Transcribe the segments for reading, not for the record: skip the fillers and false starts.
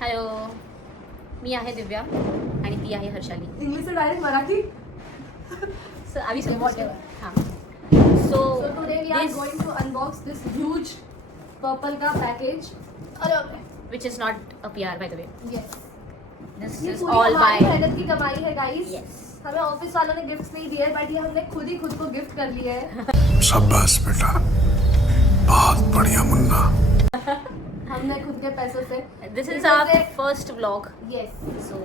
Hello, मी आहे दिव्या आणि ती आहे हर्षाली. इंग्लिश से direct Marathi. So are we Okay, supposed to? whatever. हाँ. So today we are this, going to unbox this huge purple का package. अरे बाप रे. which is not a PR by the way. Yes. This ये is पूरी all हमारी by. मेहनत की कमाई है गाइस. Yes. हमें ऑफिस वालों ने गिफ्ट नहीं दिए बट ये हमने खुद ही खुद को गिफ्ट कर लिया है. शाबाश बेटा, बहुत बढ़िया मुन्ना. हमने खुद के पैसों से. This is Because our they- first vlog. Yes. So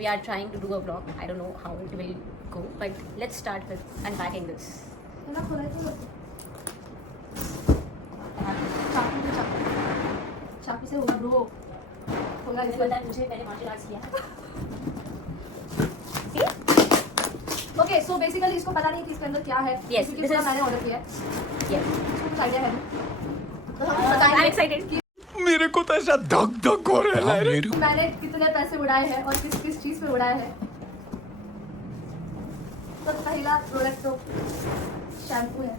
we are trying to do a vlog. I don't know how it will go, but let's start with unpacking this. है ना खुला है तो. चाकू से चाकू. चाकू से होगा ब्रो. होगा मुझे इसे. पता है, मुझे मैंने मार्शल आर्ट्स किया. ओके सो बेसिकली इसको पता नहीं कि इसके अंदर क्या है. Yes, क्योंकि this पूरा is- मैंने ऑर्डर किया है. Yes. इसको कुछ आइडिया है नहीं. तो हम I'm बताएंगे excited. कि मेरे को तो ऐसा धक धक हो रहा है रे. मैंने कितने पैसे उड़ाए हैं और किस किस चीज पे उड़ाए हैं. तो पहला प्रोडक्ट तो शैम्पू है.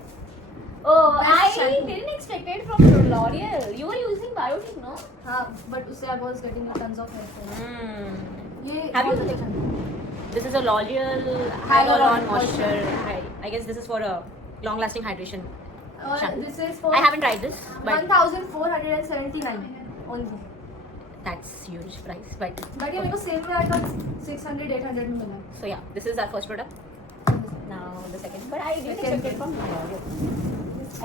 Oh, Best I shampoo. didn't expect it from L'Oreal. You were using Biotic, no? हाँ बट उससे I was getting tons of hair. ये Have you- बहुत अच्छा है. This is a L'Oreal Hyaluron Hyaluron Moisture. Moisture. I guess this is for a long-lasting hydration. और shampoo. This is for I haven't tried this, but 1479 only. that's huge price. But but ये मेरे को cell में आया 600 800 में मिला. so yeah, this is our first product. Now the second, but I didn't Second. expect it from L'Oreal.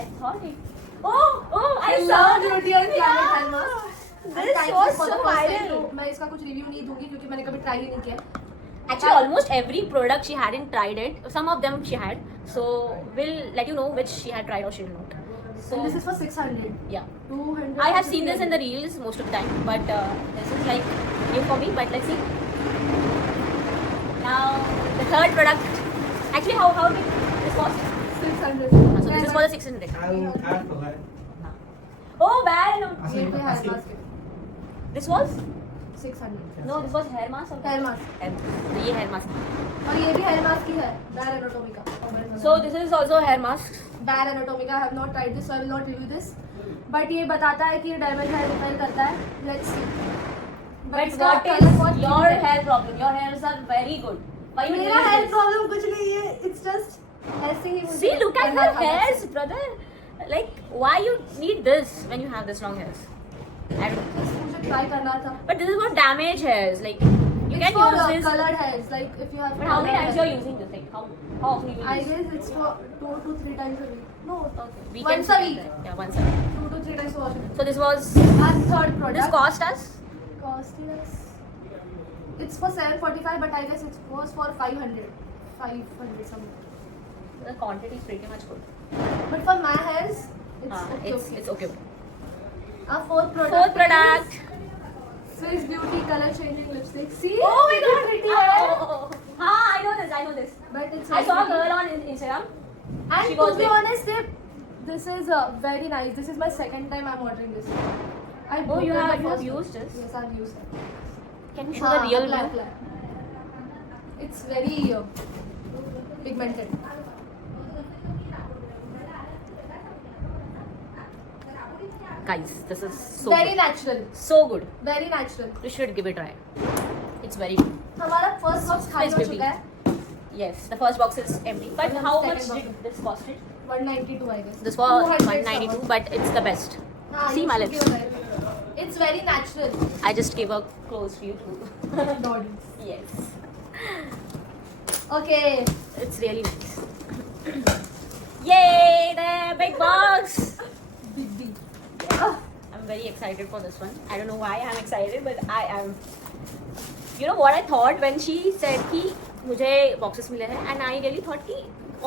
I thought it. Oh, I I saw love this. Beauty and Planet hand mask. This And thank you was for so the first time. viral. तो मैं इसका कुछ review नहीं दूंगी क्योंकि मैंने कभी try ही नहीं किया. Actually, almost every product she hadn't tried it. Some of them she had. So we'll let you know which she had tried or she did not. So And this is for 600. yeah. 200. I have seen this in the reels most of the time, but this is like new for me. But let's see. Now the third product. Actually, how did this cost? 600. So this is for the 600. I'll add for that. Oh, bad. ये भी hair mask है. This was 600. no. This was hair mask. Or Hair mask. So ये hair mask. और ये भी hair mask ही है. Bare Anatomy का. So this is also hair mask. Bare Anatomy का. I have not tried this, so I will not review this. But ये बताता है कि डैमेज हेयर रिपेयर करता है. Let's see. But इसका what colour is बहुत your cute है. hair problem? Your hairs are very good. Why you मेरा doing हेयर this? प्रॉब्लम कुछ नहीं है. It's just ऐसे ही मुझे See, look at करना her था hairs, वैसे. brother. Like, why you need this when you have this long hairs? I don't know. Just मुझे ट्राई करना था. But this is for damaged hairs. Like, you It's can for use this. colored hairs. Like if you have. But how many colored times you are hair. using this? Like, how often you I use this? guess it's for 2 to 3 times a week. No. Okay. Once a week. Yeah, once a week. 2 to 3 times a week. So this was. Our third product. This cost us. Costing us. It's for 745, but I guess it was for 500. 500 something. The quantity is pretty much good. But for my hairs, it's okay. It's okay. Our fourth product. Fourth product. is Swiss Beauty color changing lipstick. See? Oh my It's god! pretty Oh, hair. oh, oh. Ah, I know this. I know this. But it's I saw a very girl on Instagram. And she to was be like- honest, this is very nice. This is my second time I'm ordering this. I Oh, bought you it the have first used time. this? Yes, I've used it. Can you show the real apply, view? apply. It's very pigmented. Guys, this is so very good. natural. So good. Very natural. You should give it a try. It's very good. हमारा first box खाली हो Swiss चुका है. Yes, the first box is empty. But And how the much second did this cost it? 192 I guess. This was 200 192, somewhat. but it's the best. हाँ, See you my should lips. give it a try. It's very natural. I just gave a close view too. Bodies. Yes. Okay. It's really nice. Yay, the big box! Big D. Yes. I'm very excited for this one. I don't know why I'm excited, but I am. You know what I thought when she said कि मुझे boxes मिले हैं, and I really thought कि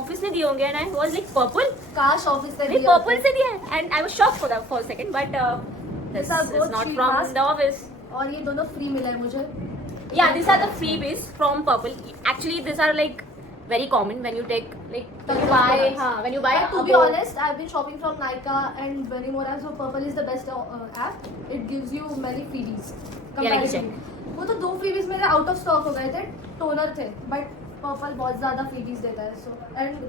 office ने दिए होंगे, and I was like purple. काश office से नहीं दिया पर्पल से दिया है, and I was shocked for a second, but this These are is both not sheet from mask. the office. और ये दोनों फ्री मिला है मुझे. Yeah, these are the freebies from Purple. Actually, these are like very common when you take like when you buy. When you buy. To a be boat. honest, I've been shopping from Nykaa and many more apps. So Purple is the best app. It gives you many freebies. Yeah, let me check. वो तो 2 freebies मेरे out of stock हो गए थे. Toner थे, but Purple बहुत ज़्यादा freebies देता है. So and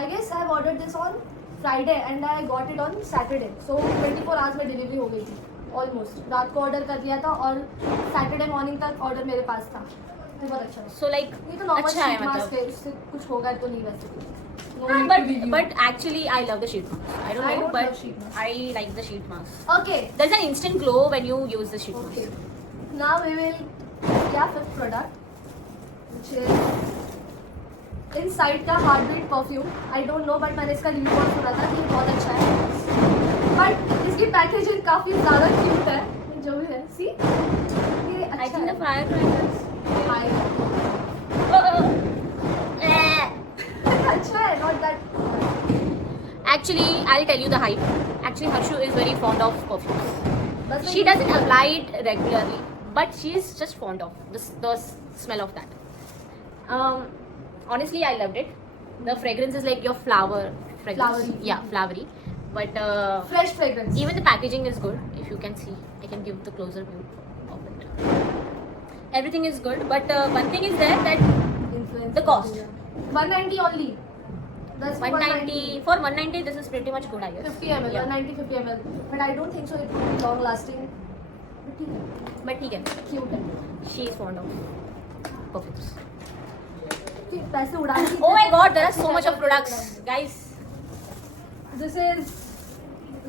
I guess I've ordered this on Friday and I got it on Saturday. So 24 hours में डिलीवरी हो गई थी. ऑलमोस्ट रात को ऑर्डर कर दिया था और सैटरडे मॉर्निंग तक ऑर्डर मेरे पास था। ये बहुत अच्छा है। So like ये तो नॉर्मल अच्छा है शीट मास्क मतलब. है, उससे कुछ होगा तो नहीं वैसे No हाँ, need but to review. but actually I love the sheet mask. I don't I know, don't but love sheet mask. I like the sheet mask. Okay, There's an instant glow when you use the sheet okay. mask. Now we will yeah fifth product, which is Inside का Heartbeat perfume. I don't know, but मैंने इसका review बहुत सुना था कि ये बहुत अच्छा है. But इसकी पैकेजिंग काफी ज़्यादा क्यूट है, जो भी है. See, ये अच्छा I think the है. firecrackers. Eh. अच्छा है, not that. Actually, I'll tell you the hype. Actually, Harshu is very fond of perfumes. बस She doesn't apply it regularly, but she's just fond of the smell of that. Honestly, I loved it. The fragrance is like your flower fragrance. Flowery. Yeah, flowery. But fresh fragrance. even the packaging is good. If you can see, I can give the closer view of it. Everything is good, but one thing is there that Influence. the cost. 190 only. That's 190 for 190. This is pretty much good, I guess. 50 ml, Yeah. 190 50 ml. But I don't think so it will be long lasting. But ठीक है, But ठीक है. cute है. She is fond of perfumes. कि पैसे उड़ाने की- Oh my God, there are so much of products, guys. This is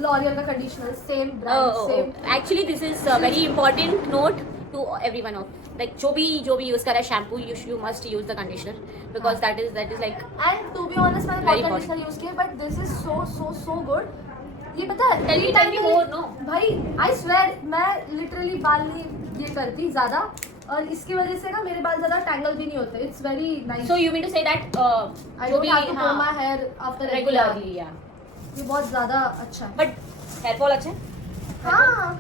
L'Oreal का conditioner, same brand, same. Actually, this is a very important note to everyone of like जो भी use कर रहा है shampoo, you must use the conditioner because that is like And to be honest, मैंने Very बहुत conditioner use किया, but this is so good. ये पता है? Tell me ये time more, पे- no? भाई, I swear, मैं literally बाल नहीं ये करती ज़्यादा और इसकी वजह से ना मेरे बाल ज़्यादा tangle भी नहीं होते. It's very nice. so you mean to say that I जो don't भी have to comb my हाँ, hair after regularly, yeah. ये बहुत ज़्यादा अच्छा है. But hair fall अच्छा है? हाँ.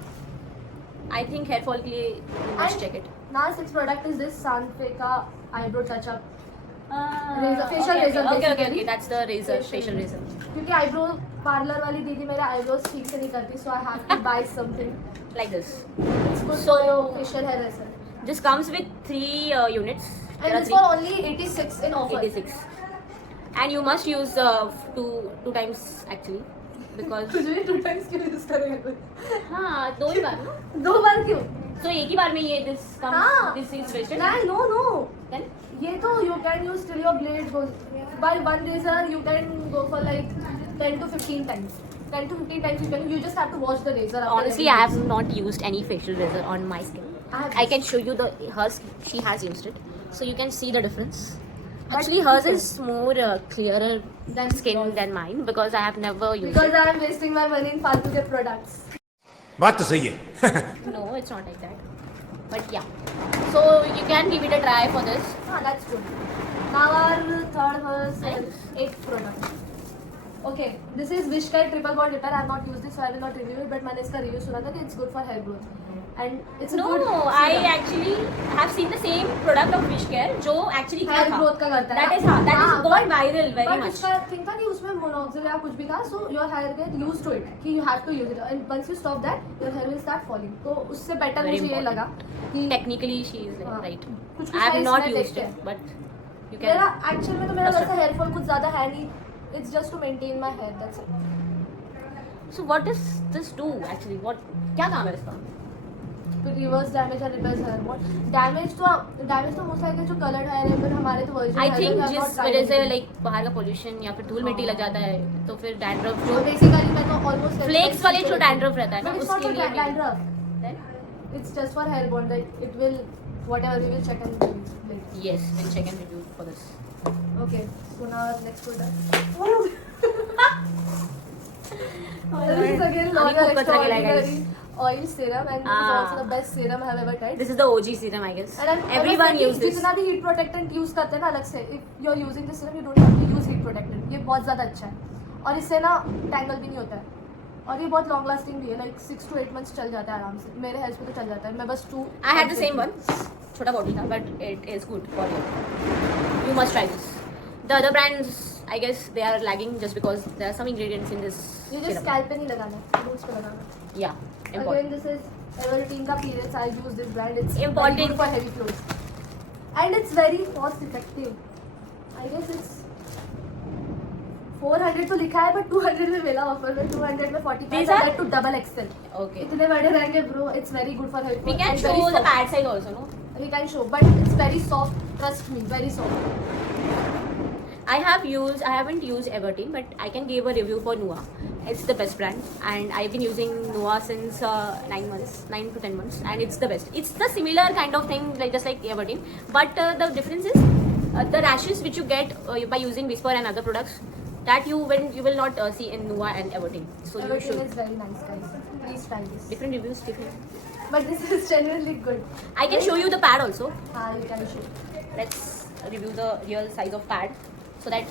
I think hair fall के लिए you must check it. Now sixth product is this Sanfe का eyebrow touch up. Razor, facial razor Okay, basically. that's the razor, facial razor. क्योंकि आईब्रो पार्लर वाली दीदी मेरा आईब्रोज ठीक से नहीं करती, so I have to buy something. Like this. It's good So- for your facial hair ऐसा. This comes with 3 units. There And are it's three. for only 86 in offer. 86. And you must use two times actually because कुछ भी 2 times क्यों use करेंगे कोई? हाँ 2 ही बार ना. 2 बार क्यों? So एक ही बार में ये this comes, हाँ. this is wasted. नहीं, no. Then ये तो you can use till your blade goes. By one razor you can go for like 10 to 15 times. 10 to 15 times you can. You just have to wash the razor. after honestly, every I have use. not used any facial razor on my skin. I can show you hers. She has used it, so you can see the difference. Actually, hers is more clearer Than skin yours. than mine because I have never used Because it. I am wasting my money in फालतू के products. बात तो सही है. No, it's not like that. But yeah, so you can give it a try for this. That's good. Now our third was Nice. 8th product. Okay, this is Wishcare Triple Bond Repair. I have not used this, so I will not review it. But मैंने इसका review सुना था कि it's good for hair growth. And it's a No, good I serum. actually have seen the same product of Wishcare जो actually hair था. growth का करता है. That is that is gone viral very But much. उसका thing था कि उसमें monoxide या कुछ भी था, so your hair get used to it कि you have to use it. And once you stop that, your hair will start falling. तो उससे better Very मुझे ये लगा कि Technically, she is हाँ. right. कुछ I have size not में used देखते it, हैं. but you मेरा can. एक्चुअल में तो मेरा That's वैसा हेयर फॉल कुछ ज़्यादा है नहीं. It's just to maintain my hair. That's it. So what does this do actually? What क्या काम है इसका? रिवर्स डैमेज और रिपेयर हेयर वॉल. डैमेज तो मोस्ट लाइक जो कलर्ड हेयर है, पर हमारे तो वर्जिन I think जिस वजह से like बाहर का pollution या फिर धूल मिट्टी लग जाता है तो फिर dandruff जो बेसिकली मैं तो ऑलमोस्ट flakes वाले जो dandruff रहता है ना उसके लिए भी- dandruff. Then? It's just for hair bond that it will whatever we will check and Yes, we'll check and review for this. Okay. So now next product. This is again आम्ही L'Oreal खूप कचरा केलाय, guys. Extraordinary Oil Serum, and this is also the best serum I have ever tried. This is the OG serum, I guess. And Everyone uses this. जितना भी heat protectant use करते हैं ना अलग से, if you are using this serum you don't have to use heat protectant. ये बहुत ज्यादा अच्छा है और इससे ना टैंगल भी नहीं होता है और ये बहुत लॉन्ग लास्टिंग भी है. लाइक 6 to 8 months चल जाता है आराम से. मेरे हेयर पे तो चल जाता है. मैं बस 2 I had the same one. छोटा बॉडी था, but it is good for you. You must try this. The other brands, I guess, they are lagging just because there are some ingredients in this ये जो serum. Scalp पे नहीं लगाना है, roots पे लगाना है. Yeah, Again, important. this is Everteen का periods. I use this brand. It's Important. very good for heavy clothes. And it's very cost effective. I guess it's 400 तो लिखा है, but 200 में मिला ऑफर में, 200 में 45 These are- to double XL. Okay. इतने बड़े रहेंगे bro, it's very good for health. We can It's show very the soft. pad size also, no? We can show, but it's very soft. Trust me, very soft. I haven't used Evertine, but I can give a review for Nua. It's the best brand, and I've been using Nua since 9 to 10 months, and it's the best. It's the similar kind of thing, like just like Evertine, but the difference is the rashes which you get by using Whisper and other products, that you will not see in Nua and Evertine. So you Everything should. is very nice, guys. Please try this. Different reviews, different. But this is genuinely good. I can show you the pad also. You can show. Let's review the real size of pad, so that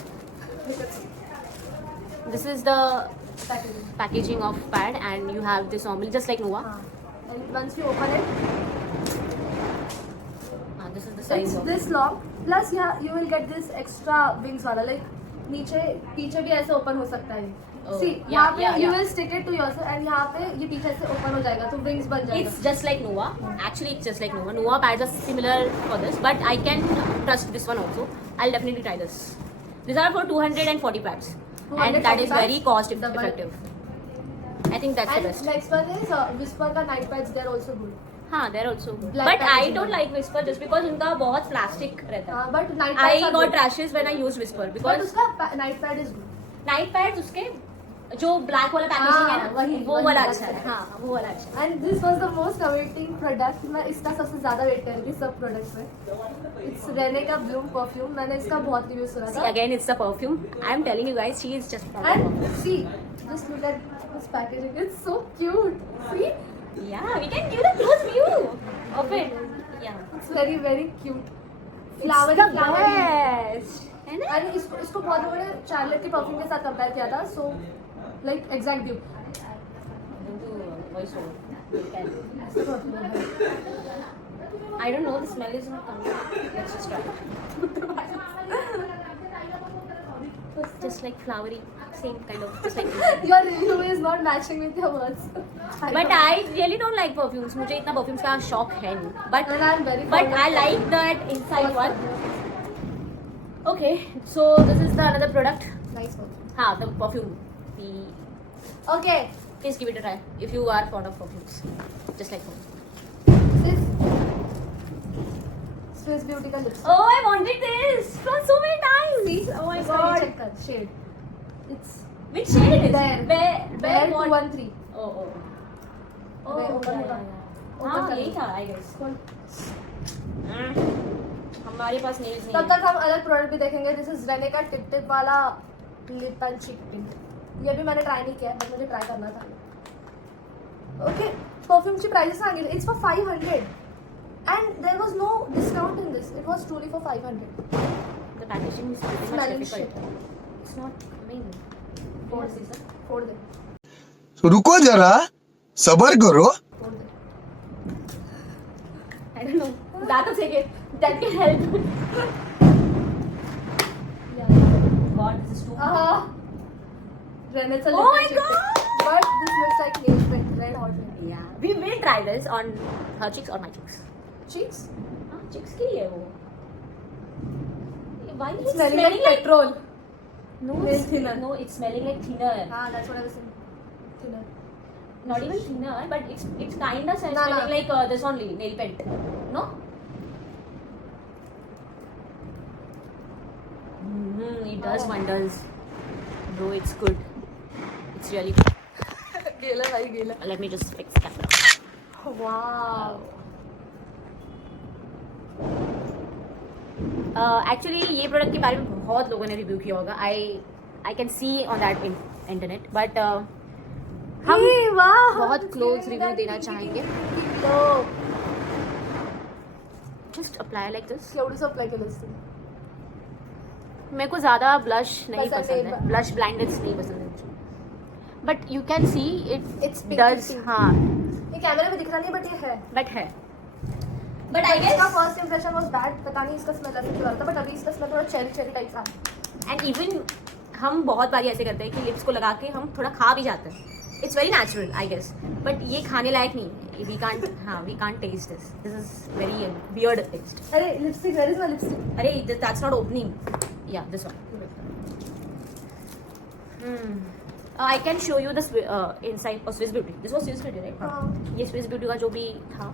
this is the Packaging. packaging of pad, and you have this normally just like Nova. And once you open it, This is the size it's of this long. Plus you will get this extra wings वाला, like नीचे पीछे भी ऐसे open हो सकता है. Oh, See, yeah, यहाँ पे yeah, you yeah. will stick it to yourself, and यहाँ पे ये पीछे से open हो जाएगा, तो wings बन जाएगा. It's just like Nova. Actually, it's just like Nova. Nova pads are similar for this, but I can trust this one also. I'll definitely try this. These are for 240 pads, and that is 240 very cost Double. effective. I think that's the And best. next one is Whisper का night pads. They're also good. हाँ, they're also good. Black But I packaging don't है. like Whisper just because उनका बहुत plastic रहता है. But night pads I are got good. rashes when I used Whisper But because उसका night pad is good. Night pads उसके जो black वाला packaging है ना, वही- वो वही वाला वाला अच्छा है. है. हाँ, वो वाला अच्छा है. And this was the most awaiting product. मैं इसका सबसे ज़्यादा वेट कर रही थी सब प्रोडक्ट्स में. It's Rene का Bloom perfume. मैंने इसका बहुत रिव्यू सुना See, था. again, it's the perfume. I'm telling you guys, she is just. And see, just look at this packaging. It's so cute. See, Yeah, we can give a close view of it. Yeah. it's very very cute. It's Flowery, the flowery. best. है ना? And इसको बहुत लोगों ने Charlotte के perfume के साथ compare किया था. So like exact dupe. Do voice over. You can. ऐसा perfume है. I don't know. The smell is not coming. Let's just try. Just like flowery, same kind of, just like. Your review is not matching with your words. But I really don't like perfumes. मुझे इतना perfumes का शौक है नहीं. But And I'm very but fond I of like that inside one. perfume. Okay, so this is the another product. Nice one. हाँ, the perfume. The Okay. please give it a try if you are fond of perfumes, just like me. Swiss Beauty का lipstick. Oh, I wanted this. It was so very nice. Oh my इसका god. check कर shade. It's Which shade it is? There. Where Rare what? 213. Oh oh. Oh, Where open yeah, होगा? yeah, Open हाँ, कर यही दो. था I guess. हमारे पास nails नहीं तब है. तक हम अलग प्रोडक्ट भी देखेंगे. दिस इज रेने का टिप टिप वाला लिप एंड चिक पिंक. ये भी मैंने ट्राई नहीं किया, बट मुझे ट्राई करना था. ओके, परफ्यूमची प्राइसेस सांगितली. It's for 500 and there was no discount in this. It was truly for 500. The packaging is pretty much Smelling difficult. It's not coming. फोड़ What दे is it? फोड़ दे तो रुको जरा सबर करो. फोड़ दे. I don't know. That will take it. That can help. God, this is too. Rene's a Oh lip my and chick God! pick. But this looks like nail paint, red hot red. Yeah. We will try this on her cheeks or my cheeks. Cheeks? हाँ, cheeks के लिए वो. Why is It's it smelling like petrol. No, Nail it's thinner. No, it's smelling like thinner. That's what I was saying. Thinner. Not even thinner, but it's kind of No, smelling no. like this only nail paint. No? It does Oh. wonders. Bro, it's good. It's really good. गेला भाई गेला. Let me just fix the camera. Wow. Actually ये product के बारे में बहुत लोगों ने रिव्यू किया होगा. I can see on that internet, but हम बहुत क्लोज रिव्यू देना चाहेंगे. तो जस्ट अप्लाई लाइक दिस. केवढं अप्लाय केलं असतं? मेरे को ज़्यादा ब्लश नहीं पसंद पसंद है. है. ब्लश ब्लाइंडेड्स नहीं पसंद है मुझे. But you can see It's it pink, does. pink. हाँ, ये कैमरे में दिख रहा नहीं, बट ये है. बट है. बट आई इसका guess first impression was bad. पता नहीं इसका स्मेल ऐसा क्यों आ रहा था, बट अभी इसका स्मेल थोड़ा चेरी चेरी टाइप सा है. एंड इवन हम बहुत बारी ऐसे करते हैं कि लिप्स को लगा के हम थोड़ा खा भी जाते हैं. It's very natural I guess, but ये खाने लायक नहीं है. We can't taste this is very weird taste. अरे lipstick, where is my lipstick? अरे that's not opening. Yeah this one. I can show you the inside of Swiss Beauty. This was Swiss Beauty, right? हाँ ये Swiss Beauty का जो भी था,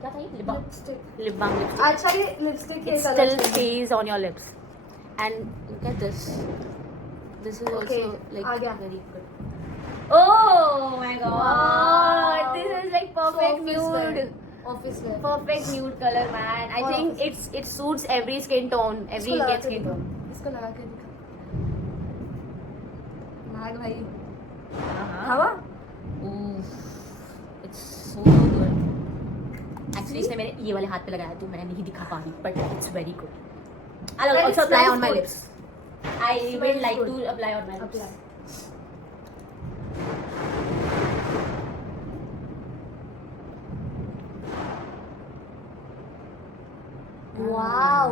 क्या था ये? Lip balm. Lipstick Lip balm lipstick. अच्छा ये lipstick It still stays on your lips. And look at this. This is Okay, also like आ गया. very good. Oh my god! This is like perfect nude. Office where Perfect nude color, man. I और think it suits every skin tone, every Indian skin tone. इसको लगा के दिखा नाग भाई Uh-huh. हवा Oof. It's so good. Actually, इसने मेरे ये वाले हाथ पे लगाया तो मैं नहीं दिखा पा रही, but it's very good. I'll And also it apply smells on my good. lips. I Smells would like good. to apply on my lips. Apply wow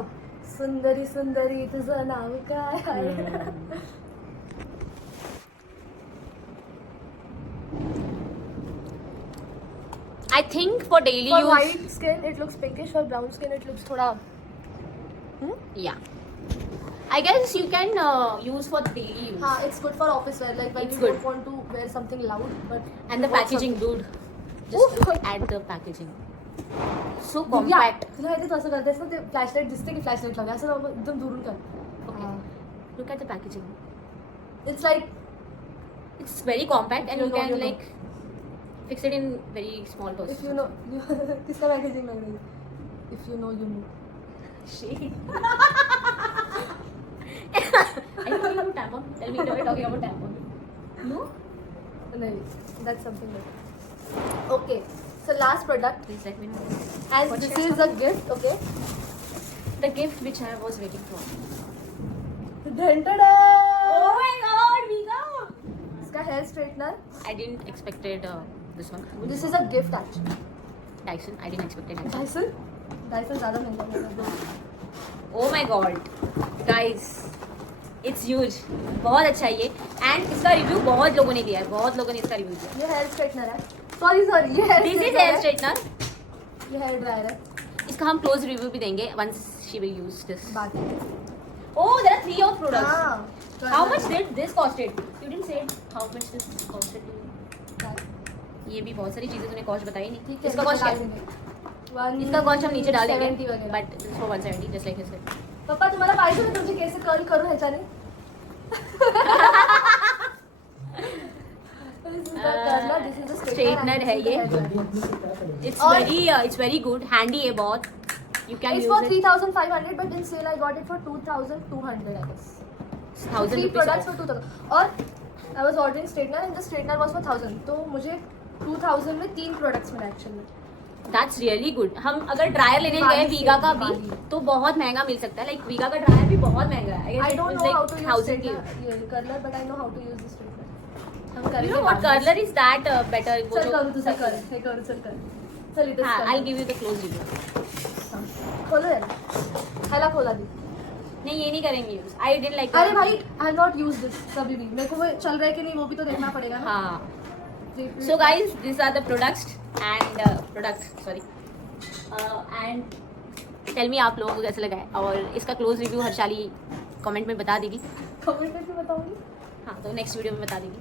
सुंदरी सुंदरी तुझं नाव काय I think for daily For use. white skin it looks pinkish, for brown skin it looks थोड़ा Yeah. I guess you can use for daily use. हाँ it's good for office wear, like when It's you good. don't want to wear something loud but And the you want packaging, something- dude. Just look at the packaging. So compact. तुला माहिती तू असं करतेस ना ते flashlight दिसते की flashlight लावली असं नको, एकदम दुरून कर Okay. Look at the packaging. It's like It's very compact and You you know, can you know. like fix it in very small doses. If you know किसका पैकेजिंग लग रही है if you know you know Shade. Are you talking about tampon? Tell me if you're talking about tampon. No? नहीं that's something okay so last product Please let me know. And What's this your is a gift okay The gift which I was waiting for. ढंटड़ा Oh my god, Vika! इसका hair straightener I didn't expected this one. This is a gift actually Dyson. I didn't expect Dyson. Dyson Dyson ज़्यादा महंगा है Oh my god, guys, it's huge. बहुत अच्छा है ये. And इसका रिव्यू बहुत लोगों ने दिया है. बहुत लोगों ने इसका रिव्यू दिया. ये हेयर स्ट्रेटनर है सॉरी सॉरी ये hair This is hair straightener. ये हेयर ड्रायर है इसका हम क्लोज रिव्यू भी देंगे once she will use this. बाकी Oh, there are 3 of products. हाँ How much did this costed? You didn't say how much this costed to you. ये भी बहुत सारी चीजें तूने कॉस्ट बताई नहीं. ठीक है इसका कॉस्ट क्या है? इसका कॉस्ट हम नीचे डाल देंगे. 170 वगैरह. But this is for 170 just like I said. पप्पा तुम्हाला पाहिजे मी तुमचे केस कर्ल करू ह्याच्याने Straightener है ये. It's very good. Handy है बहुत. You can It's use for it. 3,500 but in sale I got it for 2,200 I guess. 1000 Three rupees products off. for 2,000 और I was ordering straightener and the straightener was for 1,000 तो मुझे 2,000 में 3 products मिला actually. That's really good. हम अगर dryer लेने गए Bali वीगा से, का भी Bali. तो बहुत महंगा मिल सकता है. लाइक वीगा का ड्रायर भी बहुत महंगा है. I don't know how to use 1000 की. straightener curler but I know how to use the straightener. हम You करेंगे know what? बाद में. Curler is that better. वो चल जो करू तुझे कर हे करू चल कर चल इथे हाँ, I'll give you the close review. खोलो यार ह्याला खोला दी नहीं ये नहीं करेंगे यूज. I didn't like. अरे भाई I have not used this कभी भी मेरे को वो चल रहा है कि नहीं वो भी तो देखना पड़ेगा ना हाँ. So guys, these are the products and and tell me आप लोगों को कैसा लगा है और इसका क्लोज रिव्यू हर्षाली कमेंट में बता देगी. कमेंट में भी बताऊंगी हाँ तो नेक्स्ट वीडियो में बता देगी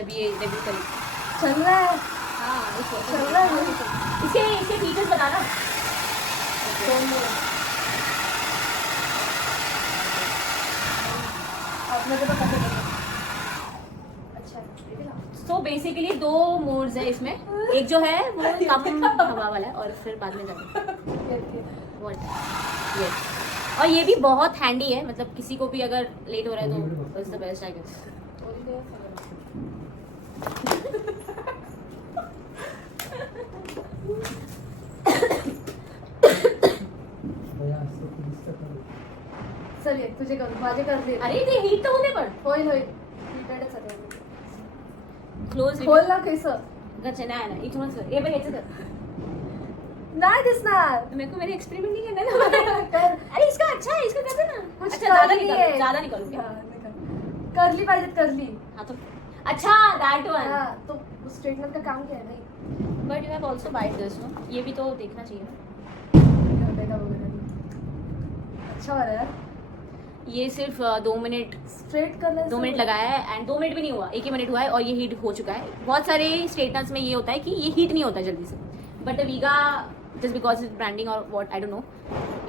जब ये डेब्यू करेगी. चल रहा है हाँ चल रहा है इसके फीचर्स बताना. आपने तो पता चला अच्छा सो बेसिकली 2 मोड्स है इसमें. एक जो है वो कम हवा वाला है और फिर बाद में ज़्यादा. Yes. और ये भी बहुत हैंडी है. मतलब किसी को भी अगर लेट हो रहा है तो it's the best I guess. चल ये तुझे करू माझे करले अरे ते हीट तर होते पण होईल होईल हिटडच आहे क्लोज खोल ना केसं गच्चे नाही ना इथूनच कर. हे बघ याचं कर. नाही दिसणार मेरे को मेरे एक्सपेरिमेंट नहीं करना ना. कर अरे इसका अच्छा है. इसका करते ना. कुछ अच्छा ज्यादा करली निकालो आहे. ज्यादा निकालो क्या. हाँ, निकाल. करली पाहिजेत करली हाँ तो अच्छा दैट वन. हाँ तो स्ट्रेटनर का काम क्या है नहीं but you have also bite this no. ये भी तो देखना चाहिए ना. अच्छा हो रहा है यार ये सिर्फ 2 मिनट स्ट्रेट करने से 2 मिनट लगाया है एंड 2 मिनट भी नहीं हुआ, 1 ही मिनट हुआ है और ये हीट हो चुका है. बहुत सारे स्ट्रेटनर्स में ये होता है कि ये हीट नहीं होता जल्दी से, but the Vega just because it branding और what I don't know,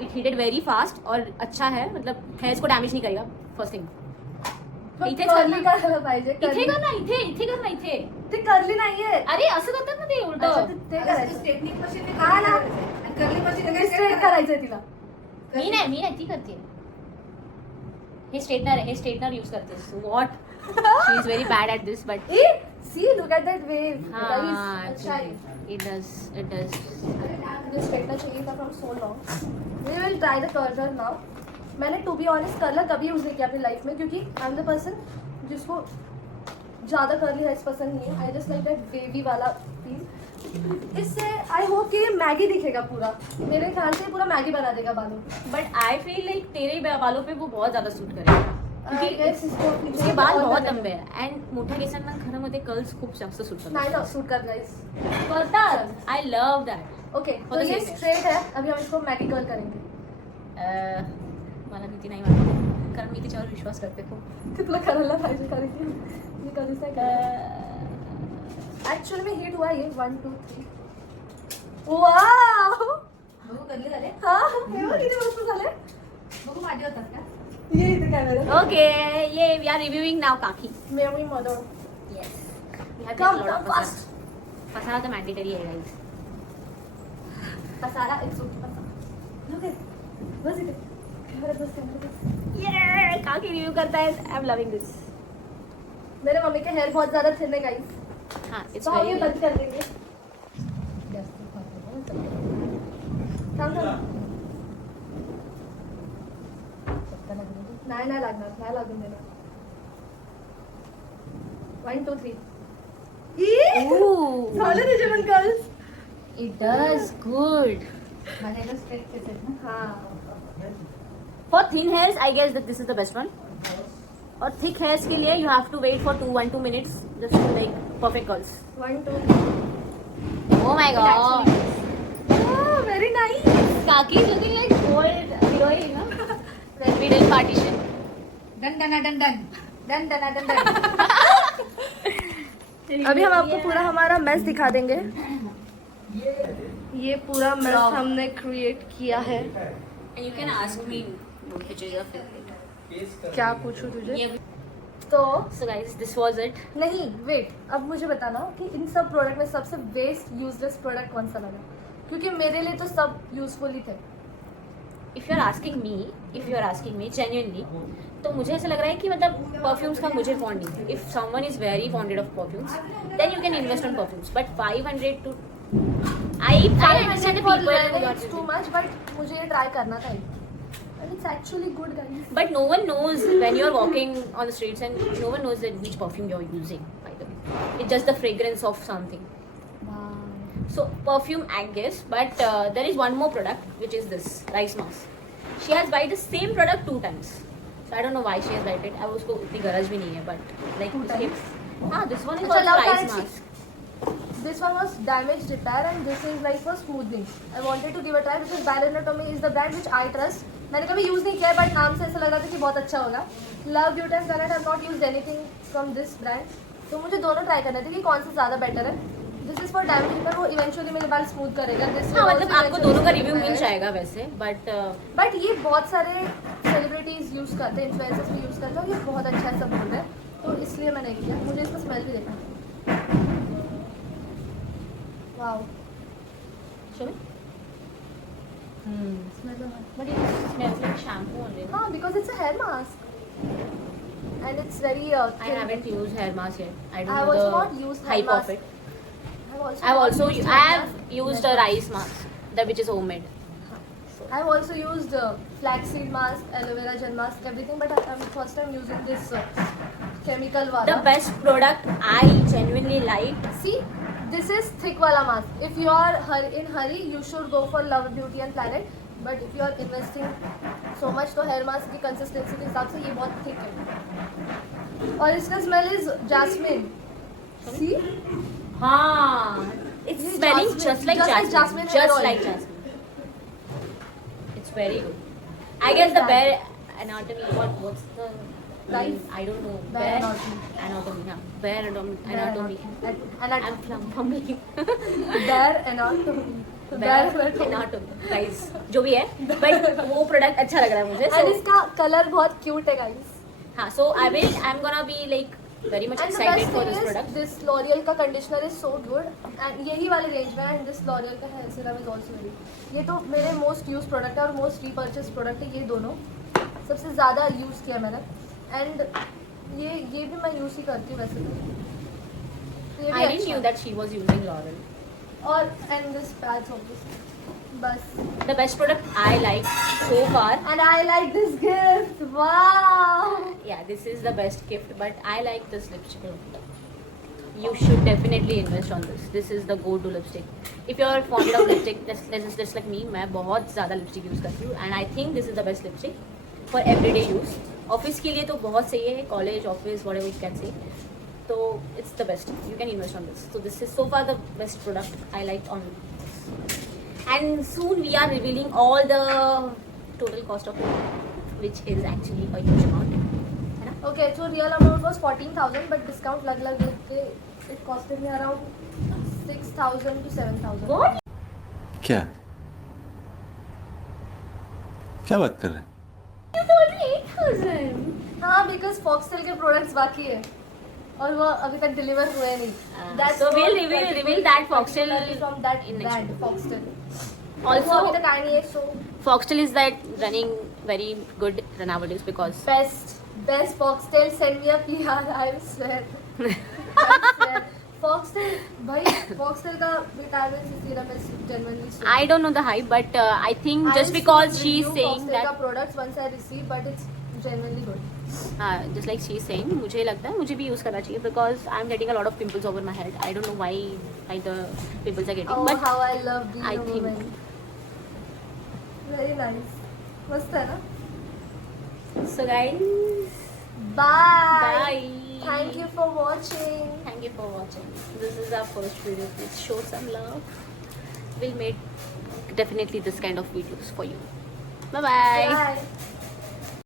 it heated very fast और अच्छा है, मतलब हेयर्स को डैमेज नहीं करेगा. फर्स्ट थिंग इथे कर्ली करायला पाहिजे. इथे कर ना, इथे कर ना, इथे. ते कर्ली नाहीये. अरे असं करतात ना ते अच्छा, उलट. ते करायचं. स्ट्रेटनिंग मशीन हा ना. कर्ली मशीन स्ट्रेट करायचंय तिला. मी नाही ती करते. हे स्ट्रेटनर यूज करते. What she is very bad at this but A C look at that wave. हाँ, अच्छा है. it does. मुझे स्ट्रेटनर चाहिए था from so long. We will try the curler now. मैंने टू बी ऑनेस्ट कर्लर कभी use नहीं किया अपनी लाइफ में, क्योंकि आई एम द पर्सन जिसको ज़्यादा कर्ली हेयर्स पसंद नहीं है. I just like that wavy वाला फील. इससे आई होप कि ये मैगी दिखेगा पूरा. मेरे ख्याल से पूरा मैगी बना देगा बालों. बट आई फील लाइक तेरे बालों पे वो बहुत ज्यादा सूट करेगा, क्योंकि Yes, इसको- उसके बाल बहुत लंबे हैं अँड मोठ्या केसांना खरं मध्ये कर्ल्स खूप जास्त सूट नाही ना सूट कर गाइस. करतात. I love that. ओके तो होतं ये की स्ट्रेट है. अभी हम इसको मैगी कर्ल करेंगे. मला भीती नाही वाटत, कारण मी तिच्यावर विश्वास करते खूप. ते तुला करायला पाहिजे, कारण की मी कधीच नाही करत. ऍक्च्युअली मी हिट हुआ ये 1 2 3. वाव. बघू कर्ली झाले. हा हे बघ किती मस्त झाले. बघू माझे होतात का. ये इथे कॅमेरा. ओके ये वी आर रिव्ह्यूइंग नाव काकी. मेरी मदर. Yes Come fast. पसारा तर मॅन्डेटरी आहे गाईज. पसारा इट्स ओके. ओके बस इथे कॅमेरा बस कॅमेरा बस. ये काकी रिव्ह्यू करतायत. I am loving this. मेरे मम्मी के हेयर बहुत ज्यादा थिन है गाइस, हां इट्स तो हम ये व्हेरी बंद कर देंगे. थांब थांब. नाही लागणार, नाही लागून देणार. 1 2 3. झालं तुझे पण गर्ल्स. It does good. माझ्या इकडे स्ट्रेट केस आहेत ना. हाँ For thin hairs, I guess that this is the best one. और thick hairs के लिए you have to wait for 1-2 minutes just to like perfect curls. 1 2 3. Oh my god. Very nice. Kaki is looking like old heroine, no? Middle partition. Done done done done done done done done. अभी हम आपको पूरा हमारा mess दिखा देंगे. ये पूरा mess हमने क्रिएट किया है. And you can ask me pictures of it. क्या पूछूं तुझे? ये तो so guys, this was it. नहीं वेट, अब मुझे बताना कि इन सब प्रोडक्ट में सबसे वेस्ट यूजलेस प्रोडक्ट कौन सा लगा, क्योंकि मेरे लिए तो सब यूजफुल ही थे. If you're asking me genuinely, तो मुझे ऐसा लग रहा है कि मतलब परफ्यूम्स का मुझे फॉन्ड नहीं है. If someone is very fonded of perfumes, then you can invest on perfumes. But 500 to I understand the people who are it's too much, but मुझे ये ट्राई करना था. And it's actually good guys. But no one knows when you're walking on the streets and no one knows that which perfume you're using, by the way. It's just the fragrance of something. So perfume I guess, but there is one more product which is this rice mask. She has bought the same product 2 times. So I don't know why she has bought it. अब उसको उतनी गरज भी नहीं है, but like 2 times? हाँ, this one is अच्छा, also love rice currency. mask. This one was damage repair and this is like for smoothing. I wanted to give a try because Bioanatomy is the brand which I trust. मैंने कभी use नहीं किया, but नाम से ऐसा लग रहा था कि बहुत अच्छा होगा. Love beauty and colour have not used anything from this brand, तो मुझे दोनों ट्राई करने थे कि कौन सा ज़्यादा बेटर है. This is for damage repair, वो इवेंचुअली मेरे बाल स्मूथ करेगा. दिस हाँ, मतलब आपको दोनों का रिव्यू मिल जाएगा वैसे, बट ये बहुत सारे सेलिब्रिटीज यूज करते हैं, इन्फ्लुएंसर्स भी यूज करते हैं और ये बहुत अच्छा है सब बोल रहे हैं, तो इसलिए मैंने किया. मुझे इसका स्मेल भी देखना. Wow. show me. But it smells like shampoo only. No? हाँ, because it's a hair mask and it's very I thin. haven't used hair mask yet. I I don't have know also the not used hair hype mask. of it. I've also used I hair have mask. used a rice mask, that which is homemade. I've also used flaxseed mask, aloe vera gel mask, everything, but I'm first time using this chemical The wala. best product I genuinely liked. See, this is thick wala mask. If you are in hurry, you should go for Love Beauty and Planet. But if you are investing so much, तो hair mask की consistency के हिसाब से ये बहुत thick है. और इसका smell is jasmine. See? हाँ, it's ये smelling jasmine, just like just like jasmine. jasmine hair Just oil. like jasmine. It's very good. I guess the anatomy. What's the Right. name? I don't know. Bare anatomy. Anatomy. Yeah. Bare anatomy. I'm fumbling. Bare anatomy. Bare anatomy. Guys, जो भी है, but वो product अच्छा लग रहा है मुझे. And So इसका कलर बहुत क्यूट है guys. हाँ, so I'm gonna be like very much And the excited best for thing this is product. this L'Oreal का conditioner is so good and यही वाले range में है and this L'Oreal का hair serum is also very. ये तो मेरे most used product है और most repurchased product है ये दोनों. सबसे ज़्यादा use किया मैंने and ये भी मैं use ही करती हूँ वैसे तो. ये भी I didn't अच्छा knew है. that she was using L'Oreal. और and this patch obviously. बस. The best product I like so far. And I like this gift. Wow. Yeah, this is the best gift, but I like this lipstick. You should definitely invest on this. This is the go-to lipstick. If you're fond of lipstick, just like me, मैं बहुत ज़्यादा lipstick use करती हूँ, and I think this is the best lipstick for everyday use. Office के लिए तो बहुत सही है, college, office, whatever you can say. So it's the best. You can invest on this. So this is so far the best product I liked on this. And soon we are revealing all the total cost of it, which is actually a huge amount. है ना? Okay, so real amount was 14,000, but discount लग के it costed me around 6,000 to 7,000. What? क्या क्या बात कर रहे हैं? You told me 8,000. हाँ, because Foxtel के products बाकी है और वो अभी तक deliver हुए नहीं. So we'll reveal that Foxtel from that in next brand, video. Foxtel. Also, वो अभी तक आई नहीं है, so Foxtel is that running very good nowadays because best Foxtel, send me a PR, I swear. Foxtel, भाई Foxtel का vitamin C serum is genuinely so. I don't know the hype, but I think just because she's saying Foxtel का that, products once I receive, but it's genuinely good. just like she's saying, मुझे लगता है मुझे भी use करना चाहिए because I'm getting a lot of pimples over my head. I don't know why the pimples are getting, Oh, but how I love being I a think- woman. Very nice. मस्त है ना? so guys, Bye. bye. Thank you for watching. Thank you for watching. This is our first video. Please show some love. We'll make definitely this kind of videos for you. Bye bye. Bye.